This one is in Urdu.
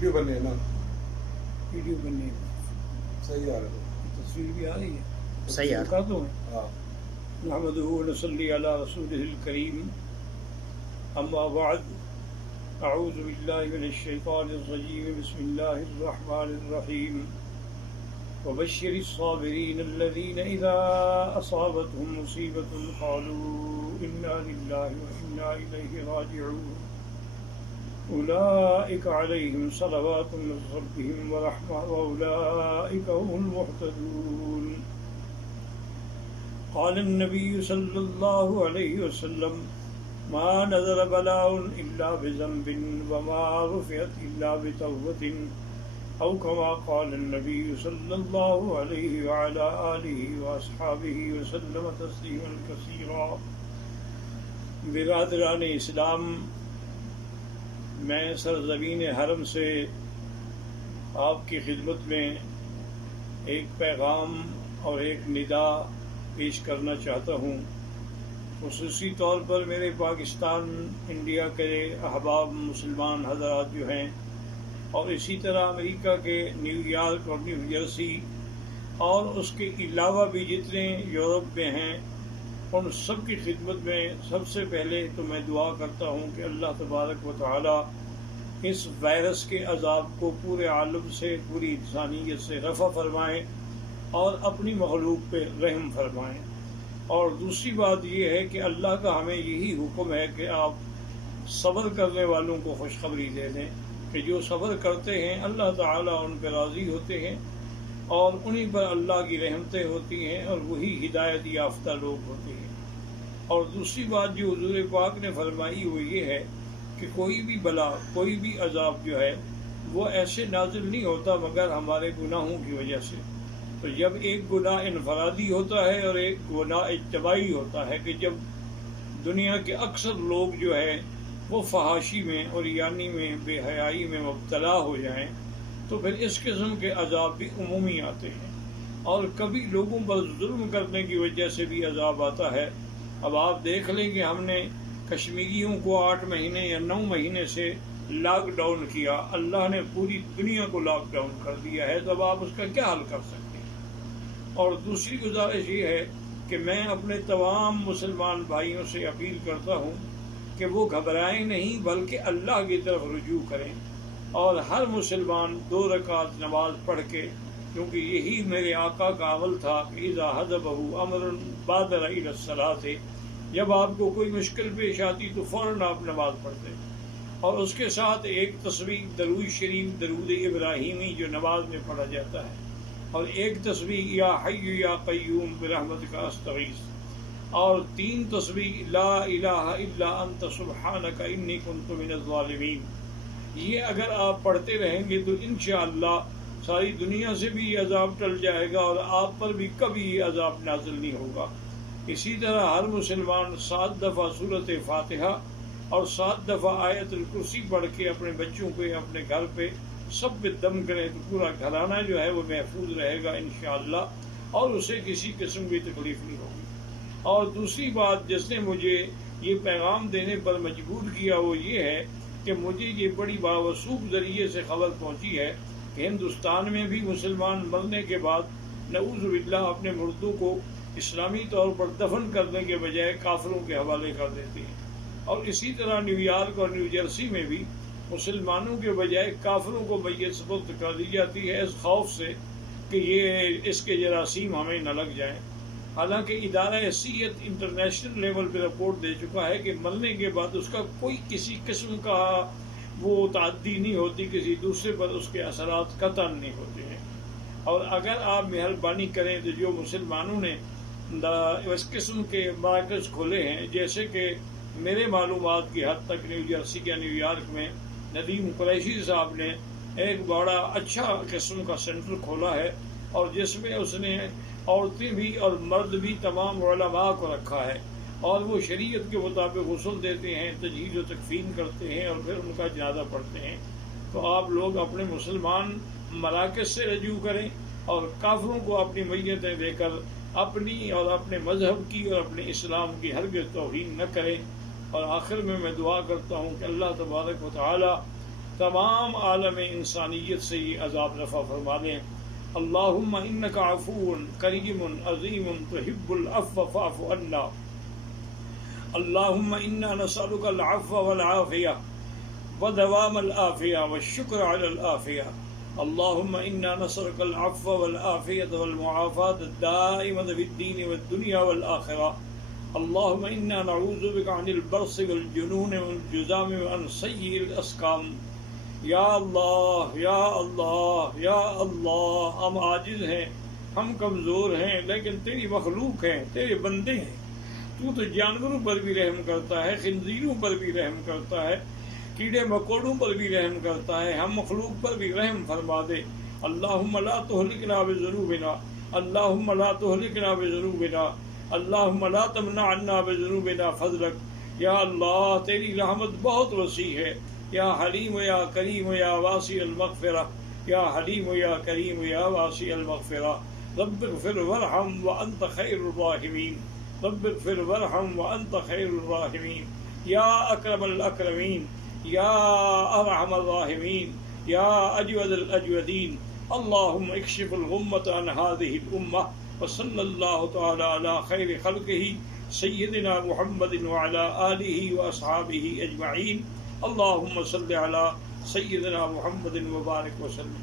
ویڈیو بننے ہے نا، ویڈیو بننے صحیح آ رہا ہے، تصویر بھی آ رہی ہے، صحیح آ رہا ہے۔ کر دو ہاں نحمدہ ونصلی علی رسولہ الکریم، اما بعد، اعوذ باللہ من الشیطان الرجیم، بسم اللہ الرحمن الرحیم، وبشر الصابرین الذین اذا اصابتهم مصیبۃ قالوا انا للہ وانا الیہ راجعون اولئک علیہم صلوات من ربہم ورحمہ واولئک هم المہتدون۔ قال النبي صلى الله عليه وسلم ما نزل بلاء إلا بذنب وما رفعت إلا بتوبة، أو كما قال النبي صلى الله عليه وعلى آله وأصحابه وسلم تسليما كثيرا۔ برادران اسلام، میں سرزمین حرم سے آپ کی خدمت میں ایک پیغام اور ایک ندا پیش کرنا چاہتا ہوں، خصوصی طور پر میرے پاکستان انڈیا کے احباب مسلمان حضرات جو ہیں، اور اسی طرح امریکہ کے نیو یارک اور نیو جرسی اور اس کے علاوہ بھی جتنے یورپ میں ہیں، ان سب کی خدمت میں سب سے پہلے تو میں دعا کرتا ہوں کہ اللہ تبارک و تعالی اس وائرس کے عذاب کو پورے عالم سے، پوری انسانیت سے رفع فرمائیں اور اپنی مخلوق پہ رحم فرمائیں۔ اور دوسری بات یہ ہے کہ اللہ کا ہمیں یہی حکم ہے کہ آپ صبر کرنے والوں کو خوشخبری دے دیں کہ جو صبر کرتے ہیں اللہ تعالیٰ ان پہ راضی ہوتے ہیں اور انہی پر اللہ کی رحمتیں ہوتی ہیں اور وہی ہدایت یافتہ لوگ ہوتے ہیں۔ اور دوسری بات جو حضور پاک نے فرمائی وہ یہ ہے کہ کوئی بھی بلا، کوئی بھی عذاب جو ہے وہ ایسے نازل نہیں ہوتا مگر ہمارے گناہوں کی وجہ سے۔ تو جب ایک گناہ انفرادی ہوتا ہے اور ایک گناہ اجتماعی ہوتا ہے کہ جب دنیا کے اکثر لوگ جو ہے وہ فحاشی میں اور یعنی میں بے حیائی میں مبتلا ہو جائیں، تو پھر اس قسم کے عذاب بھی عمومی آتے ہیں، اور کبھی لوگوں پر ظلم کرنے کی وجہ سے بھی عذاب آتا ہے۔ اب آپ دیکھ لیں کہ ہم نے کشمیریوں کو 8 مہینے یا 9 مہینے سے لاک ڈاؤن کیا، اللہ نے پوری دنیا کو لاک ڈاؤن کر دیا ہے، تو اب آپ اس کا کیا حل کر سکتے ہیں؟ اور دوسری گزارش یہ ہے کہ میں اپنے تمام مسلمان بھائیوں سے اپیل کرتا ہوں کہ وہ گھبرائیں نہیں بلکہ اللہ کی طرف رجوع کریں، اور ہر مسلمان 2 رکعت نماز پڑھ کے، کیونکہ یہی میرے آقا کا عمل تھا کہ اذا حضبہ امر بادر الی الصلاۃ، جب آپ کو کوئی مشکل پیش آتی تو فوراً آپ نماز پڑھتے، اور اس کے ساتھ ایک تسبیح درود شریف، درود ابراہیمی جو نماز میں پڑھا جاتا ہے، اور ایک تسبیح یا حی یا قیوم برحمتک استغیث، اور 3 تسبیح لا الہ الا انت سبحانک انی کنت من الظالمین۔ یہ اگر آپ پڑھتے رہیں گے تو انشاءاللہ ساری دنیا سے بھی یہ عذاب ٹل جائے گا اور آپ پر بھی کبھی یہ عذاب نازل نہیں ہوگا۔ اسی طرح ہر مسلمان 7 دفعہ سورۃ فاتحہ اور 7 دفعہ آیت الکرسی پڑھ کے اپنے بچوں کو، اپنے گھر پہ سب پہ دم کرے تو پورا گھرانہ جو ہے وہ محفوظ رہے گا انشاءاللہ، اور اسے کسی قسم کی تکلیف نہیں ہوگی۔ اور دوسری بات جس نے مجھے یہ پیغام دینے پر مجبور کیا وہ یہ ہے کہ مجھے یہ بڑی باوثوق ذریعے سے خبر پہنچی ہے کہ ہندوستان میں بھی مسلمان مرنے کے بعد نعوذ باللہ اپنے مردوں کو اسلامی طور پر دفن کرنے کے بجائے کافروں کے حوالے کر دیتے ہیں، اور اسی طرح نیو یارک اور نیو جرسی میں بھی مسلمانوں کے بجائے کافروں کو میت سپرد کر دی جاتی ہے اس خوف سے کہ یہ اس کے جراثیم ہمیں نہ لگ جائیں۔ حالانکہ ادارہ صحت انٹرنیشنل لیول پہ رپورٹ دے چکا ہے کہ مرنے کے بعد اس کا کوئی کسی قسم کا وہ تعدی نہیں ہوتی، کسی دوسرے پر اس کے اثرات قطعاً نہیں ہوتے ہیں۔ اور اگر آپ مہربانی کریں تو جو مسلمانوں نے اس قسم کے مراکز کھولے ہیں، جیسے کہ میرے معلومات کی حد تک نیو جرسی یا نیو یارک میں ندیم قریشی صاحب نے ایک بڑا اچھا قسم کا سینٹر کھولا ہے، اور جس میں اس نے عورتیں بھی اور مرد بھی تمام علماء کو رکھا ہے، اور وہ شریعت کے مطابق غسل دیتے ہیں، تجہیز و تکفین کرتے ہیں، اور پھر ان کا جنازہ پڑھتے ہیں۔ تو آپ لوگ اپنے مسلمان مراکز سے رجوع کریں اور کافروں کو اپنی میتیں دے کر اپنی اور اپنے مذہب کی اور اپنے اسلام کی ہرگز توہین نہ کریں۔ اور آخر میں دعا کرتا ہوں کہ اللہ تبارک و تعالی تمام عالم انسانیت سے یہ عذاب رفع فرما دیں۔ اللہم انک عفو کریم عظیم تحب العفو فاعف عنا۔ اللہم انا نسألک العفو والعافیہ ودوام العافیہ والشکر علی العافیہ۔ اللہم انا نسألک العفو والعافیہ والمعافاة الدائمة فی الدین والدنیا والآخرہ۔ اللہم انا نعوذ بک عن البرص والجنون والجذام وعن سیء الاسقام۔ یا اللہ یا اللہ یا اللہ، ہم عاجز ہیں، ہم کمزور ہیں، لیکن تیری مخلوق ہیں، تیرے بندے ہیں۔ تو جانوروں پر بھی رحم کرتا ہے، خنزیروں پر بھی رحم کرتا ہے، کیڑے مکوڑوں پر بھی رحم کرتا ہے، ہم مخلوق پر بھی رحم فرما دے۔ اللہم لا تہلکنا بذنوبنا، اللہم لا تہلکنا بذنوبنا، اللہم لا تمنع عنا بذنوبنا فضلک۔ یا اللہ تیری رحمت بہت وسیع ہے، یا حلیم یا کریم یا واسع المغفرہ، یا حلیم یا کریم یا واسع المغفرہ۔ رب اغفر وارحم وانت خیر الراحمین، رب اغفر وارحم وانت خیر الراحمین، یا اکرم الاکرمین، یا ارحم الراحمین، یا اجود الاجودین۔ اللہم اکشف الغمۃ عن هذه الامہ، وصلی اللہ تعالی علی خیر خلقہ سیدنا محمد وعلی آلہ واصحابہ اجمعین۔ اللہم صلی علی سیدنا محمد وبارک وسلم۔